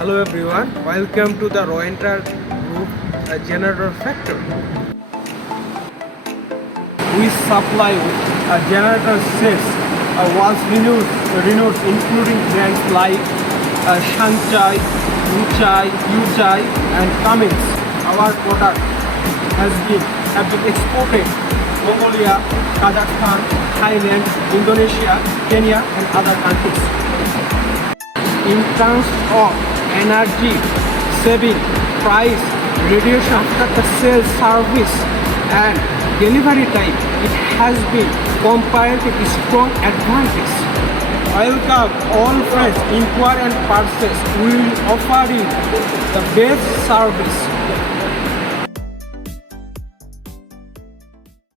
Hello everyone, welcome to the ROENTER Group Generator Factory. We supply generator sets was renewed including brands like Shangchai, Yuchai and Cummins. Our product have been exported Mongolia, Kazakhstan, Thailand, Indonesia, Kenya and other countries. In terms of energy saving, price, radiation after the sales service and delivery time, it has been comparatively strong advantage. Welcome all friends, inquire and purchase. We will offer you the best service.